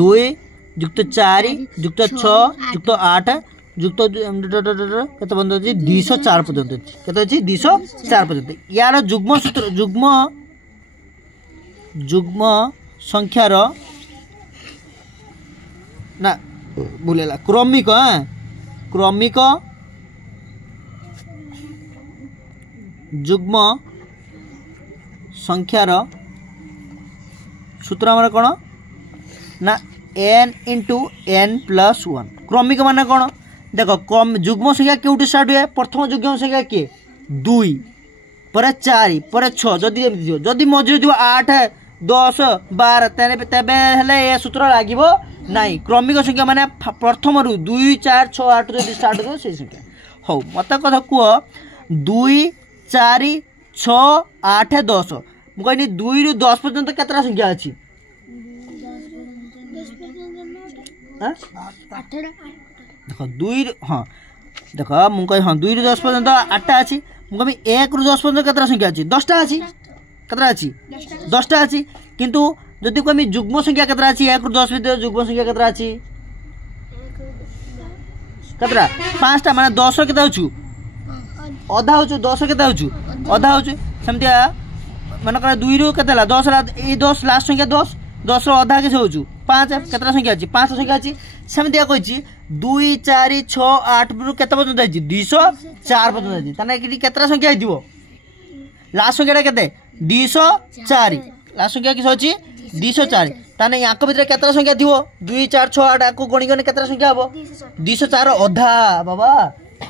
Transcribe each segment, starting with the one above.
2 युक्त 4 युक्त 6 युक्त 8 युक्त केते बंद अछि 204 पर्यंत अछि केते अछि 204 पर्यंत यार जुग्म सूत्र जुग्म संख्यार ना बोलेला क्रमिक जुग्म संख्यार सूत्र हमारा कौन ना n इंटू n प्लस 1 क्रमिक माने कौन देख जुग्म संख्या क्योंटी स्टार्ट हुए प्रथम जुग्म संख्या किए 2 पर 4 पर 6 जदि मझे जो 8 10 12 तेबे हेले ए सूत्र लागिवो नाही क्रमिक संख्या माने प्रथम रु 2 4 6 8 जदि स्टार्ट हो से संख्या हो मत कथा कुह 2 4 6 8 10 मु कहनी 2 रु 10 पर्यंत केतरा संख्या अछि देखो 2 हाँ देख मु कह हाँ 2 रु 10 पर्यंत 8टा अछि मु कहबी 1 रु 10 पर्यंत केतरा संख्या अछि 10टा अछि केतरा अछि 10टा अछि किंतु जदि कहमी जुग्म संख्या केतरा अछि 1 रु 10 भितर जुग्म संख्या केतरा अछि केतरा 5टा माने 10 केता होछु अधा होछु 10 केता होछु अधा होछु सेमतिया माने कर 2 रु केतला 10 ला ए 10 लास्ट संख्या 10 10 रो अधा के होछु 5 केतरा संख्या अछि 5 संख्या अछि सेमतिया कहछि 2 4 6 8 रु केता पर्यंत अछि 204 पर्यंत अछि तने कि केतरा संख्या आइदिबो लास्ट संख्याटा केते 204 लास्ट संख्या कि अछि 204 ताने याक भीतर केतरा संख्या दिबो 2 4 6 8 को गणी गणी केतरा संख्या हबो 204 अधा बाबा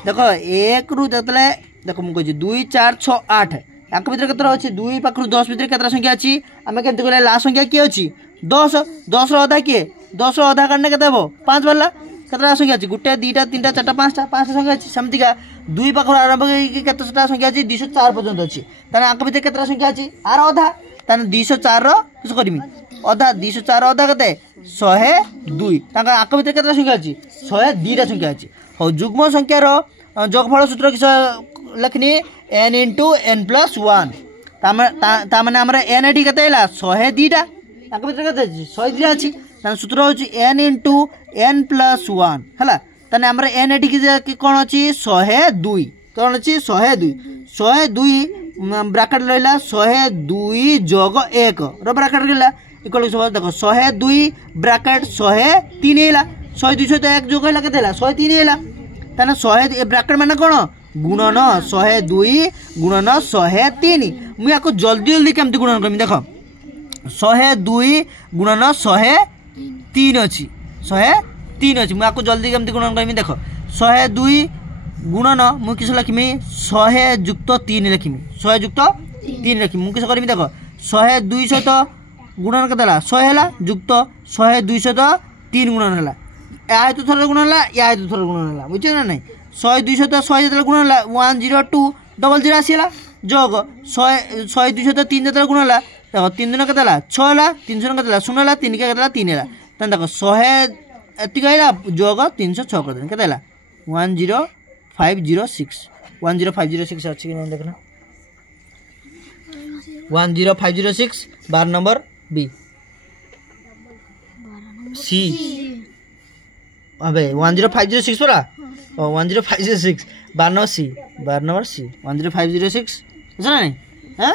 देखो 1 रु जतले देखो मु कहछि 2 4 6 8 याक भीतर केतरा अछि 2 पाखरु 10 भीतर केतरा संख्या अछि हमें केते कहले लास्ट संख्या की अछि 10 10 रो अधा की 10 रो अधा करने केते हबो 5 वाला केतरा संख्या अछि गुटे 2 टा 3 टा 4 टा 5 टा 5 संख्या अछि समतिका 2 पाखरु आरंभ की केतरा संख्या अछि 204 पर्यंत अछि ताने याक भीतर केतरा संख्या अछि आर अधा ताने 204 रो किस करमी अधा 204 अधा केते 102 ताका याक भीतर केतरा संख्या अछि 102 टा संख्या अछि हो जुग्म संख्या रो जोगफल सूत्र किस लखनी n into n plus 1 तामने हमरा n एटी केते हैला 102 टा ताक भीतर केते अछि 102 अछि तान सूत्र होछि n into n plus 1 हला ताने हमरा n एटी की कोन अछि 102 कोन अछि 102 ब्रैकेट रहला 102 जोग 1 रो ब्रैकेट रहला इक्वल टू देखो 102 ब्रैकेट 103 हैला 102 सहित 1 जोग हैला केते हैला 103 हैला ताने 100 ब्रैकेट माने कोन गुणन 102 गुणन 103 मु याको जल्दी जल्दी केमती गुणन करमी देखो 102 गुणन 103 अछि 103 अछि मु याको जल्दी केमती गुणन करमी देखो 102 गुणन मु किस लिखमी 100 युक्त 3 लिखमी 100 युक्त 3 लिखमी मु किस करमी देखो 102 सहित गुणन केतला 100 हैला युक्त 102 सहित 3 गुणन हैला या हेतु थर गुणन हैला या हेतु थर गुणन हैला बुझे ना नहीं 102 सहित 100 जतले गुणन हैला 102 डबल 0 आसीला जोग 102 सहित 3 जतले गुणन हैला देखो 3 दिन केतला 6 हैला 3 दिन केतला 0 हैला 3 के केतला 3 हैला तन देखो 100 एति कहला जोग 306 कर देन केतला 10506 10506 अछि कि नहीं देखना 10506 12 नंबर बी सी अबे 10506 परा 10506 12 नंबर सी 10506 सुना नहीं हां